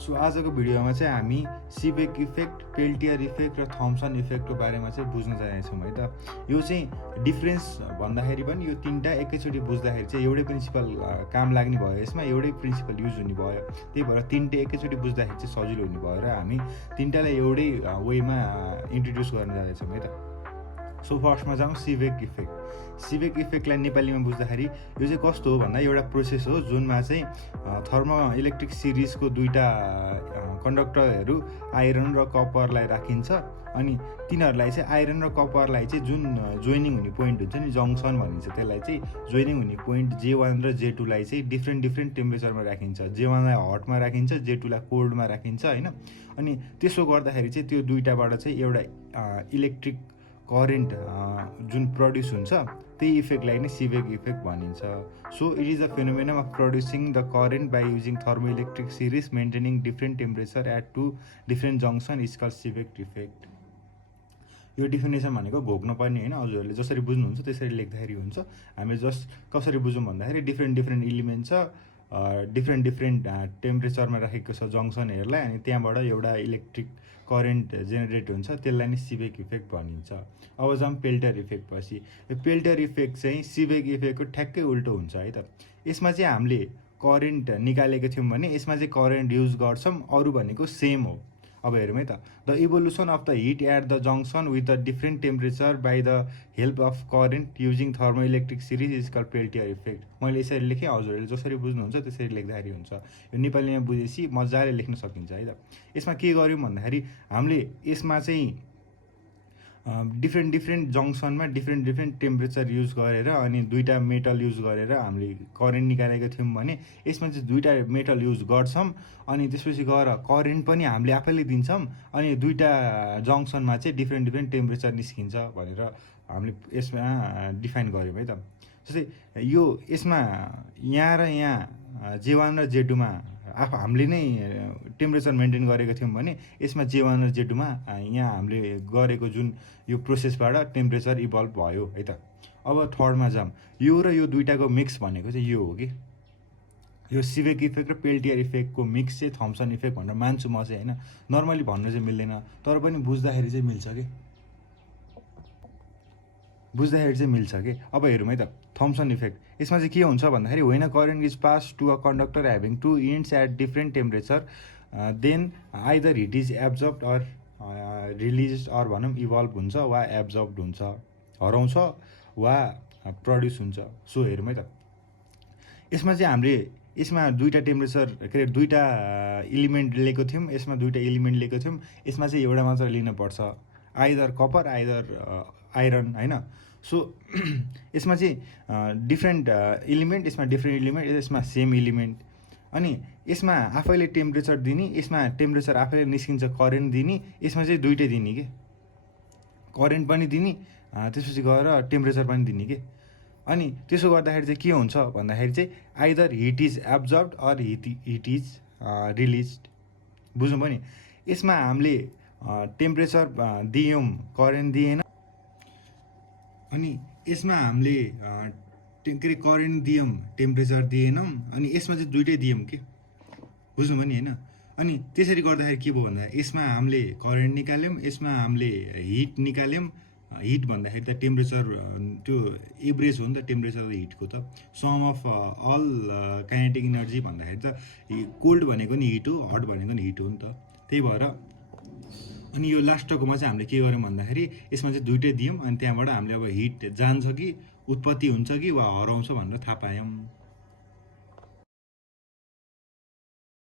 So आजको भिडियोमा चाहिँ हामी सिबेक इफेक्ट, पेल्टियर इफेक्ट र थम्सन इफेक्टको बारेमा चाहिँ बुझ्न जानेछौँ है त। यो चाहिँ डिफ्रेन्स भन्दाखेरि पनि यो तिनवटा एकैचोटि बुझ्दाखेरि चाहिँ एउटै प्रिन्सिपल काम लाग्ने भयो, यसमा एउटै प्रिन्सिपल युज हुने भयो। त्यही भएर तिनवटा एकैचोटि बुझ्दाखेरि चाहिँ सजिलो हुने भयो र हामी तिनवटालाई एउटै वेमा इन्ट्रोड्युस गर्न जाँदैछौँ है त। सो फर्स्टमा जाउँ सिबेक इफेक्ट। सिबेक इफेक्टलाई नेपालीमा बुझ्दाखेरि यो चाहिँ कस्तो हो भन्दा एउटा प्रोसेस हो जुनमा चाहिँ थर्मो इलेक्ट्रिक सिरिजको दुईवटा कन्डक्टरहरू आइरन र कपरलाई राखिन्छ अनि तिनीहरूलाई चाहिँ आइरन र कपरलाई चाहिँ जुन जोइनिङ हुने पोइन्ट हुन्छ नि, जङ्सन भनिन्छ त्यसलाई चाहिँ। जोइनिङ हुने पोइन्ट J1 र J2लाई चाहिँ डिफ्रेन्ट टेम्परेचरमा राखिन्छ। J1लाई हटमा राखिन्छ, J2लाई कोल्डमा राखिन्छ होइन। अनि त्यसो गर्दाखेरि चाहिँ त्यो दुईवटाबाट चाहिँ एउटा इलेक्ट्रिक करेन्ट जुन प्रड्युस हुन्छ त्यही इफेक्टलाई नै सिबेक इफेक्ट भनिन्छ। So it is a phenomena of producing the current by using thermoelectric series maintaining different temperature at two different junction is called Seebeck effect. यो डिफिनेसन भनेको घोक्न पर्ने होइन, हजुरहरूले जसरी बुझ्नुहुन्छ त्यसरी लेख्दाखेरि हुन्छ। हामीले जस्ट कसरी बुझौँ भन्दाखेरि डिफ्रेन्ट इलिमेन्ट छ, डिफ्रेन्ट टेम्परेचरमा राखेको छ जङ्सनहरूलाई, अनि त्यहाँबाट एउटा इलेक्ट्रिक करेन्ट जेनेरेट हुन्छ, त्यसलाई नै सिबेक इफेक्ट भनिन्छ। अब जाउँ पेल्टियर इफेक्ट पछि। यो पेल्टियर इफेक्ट चाहिँ सिबेक इफेक्टको ठ्याक्कै उल्टो हुन्छ है त। यसमा चाहिँ हामीले करेन्ट निकालेको थियौँ भने यसमा चाहिँ करेन्ट युज गर्छौँ, अरू भनेको सेम हो। अब हेरौँ है त। The evolution of the heat at the junction with the different temperature by the help of current using thermo electric series is called Peltier effect. मैले यसरी लेखेँ, हजुरहरूले जसरी बुझ्नुहुन्छ त्यसरी लेख्दाखेरि हुन्छ। यो नेपालीमा बुझेपछि मजाले लेख्न सकिन्छ है त। यसमा के गर्यौँ भन्दाखेरि हामीले यसमा चाहिँ डिफ्रेन्ट जङ्सनमा डिफ्रेन्ट टेम्परेचर युज गरेर अनि दुईवटा मेटल युज गरेर हामीले करेन्ट निकालेको थियौँ भने यसमा चाहिँ दुईवटा मेटल युज गर्छौँ अनि त्यसपछि गएर करेन्ट पनि हामीले आफैले दिन्छौँ अनि दुईवटा जङ्सनमा चाहिँ डिफ्रेन्ट टेम्परेचर निस्किन्छ भनेर हामीले यसमा डिफाइन गऱ्यौँ है त। जस्तै यो यसमा यहाँ र यहाँ J1 र J2मा हामीले नै टेम्परेचर मेन्टेन गरेको थियौँ भने यसमा J1 र J2मा यहाँ हामीले गरेको जुन यो प्रोसेसबाट टेम्परेचर इभल्भ भयो है त। अब थर्डमा जाऊँ। यो र यो दुईवटाको मिक्स भनेको चाहिँ यो हो कि यो सिबेक इफेक्ट र पेल्टियर इफेक्टको मिक्स चाहिँ थम्सन इफेक्ट भनेर मान्छु म चाहिँ होइन। नर्मली भन्नु चाहिँ मिल्दैन, तर पनि बुझ्दाखेरि चाहिँ मिल्छ कि अब हेरौँ है त। थम्सन इफेक्ट यसमा चाहिँ के हुन्छ भन्दाखेरि when a current is pass to a conductor having two ends at different temperature then either heat is absorbed or release or भनौँ इभल्भ हुन्छ वा एब्जर्ब्ड हुन्छ, हराउँछ वा प्रड्युस हुन्छ। सो हेरौँ है त। यसमा चाहिँ हामीले यसमा दुईवटा टेम्परेचर के अरे दुईवटा इलिमेन्ट लिएको थियौँ, यसमा दुईवटा इलिमेन्ट लिएको थियौँ, यसमा चाहिँ एउटा मात्र लिनुपर्छ, आइदर कपर आइदर आइरन होइन। सो यसमा चाहिँ डिफ्रेन्ट इलिमेन्ट, यसमा डिफ्रेन्ट इलिमेन्ट, यसमा सेम इलिमेन्ट। अनि यसमा आफैले टेम्परेचर दिने, यसमा टेम्परेचर आफैले निस्किन्छ करेन्ट दिने, यसमा चाहिँ दुइटै दिने के, करेन्ट पनि दिने त्यसपछि गएर टेम्परेचर पनि दिने के। अनि त्यसो गर्दाखेरि चाहिँ के हुन्छ भन्दाखेरि चाहिँ either heat is absorbed or heat is released. बुझ्नु पनि यसमा हामीले टेम्परेचर दियौँ, करेन्ट दिएन, अनि यसमा हामीले के अरे करेन्ट दियौँ, टेम्परेचर दिएनौँ, अनि यसमा चाहिँ दुइटै दियौँ के। बुझ्नु पनि होइन। अनि त्यसरी गर्दाखेरि के भयो भन्दा यसमा हामीले करेन्ट निकाल्यौँ, यसमा हामीले हिट निकाल्यौँ। हिट भन्दाखेरि त टेम्परेचर त्यो एभरेज हो नि त टेम्परेचर र हिटको त sum of all kinetic energy भन्दाखेरि त कोल्ड भनेको नि हिट हो, हट भनेको नि हिट हो नि त। त्यही भएर अनि यो लास्टकोमा चाहिँ हामीले के गर्यौँ भन्दाखेरि यसमा चाहिँ दुइटै दियौँ अनि त्यहाँबाट हामीले अब हिट जान्छ कि उत्पत्ति हुन्छ कि वा हराउँछ भनेर थाहा पायौँ।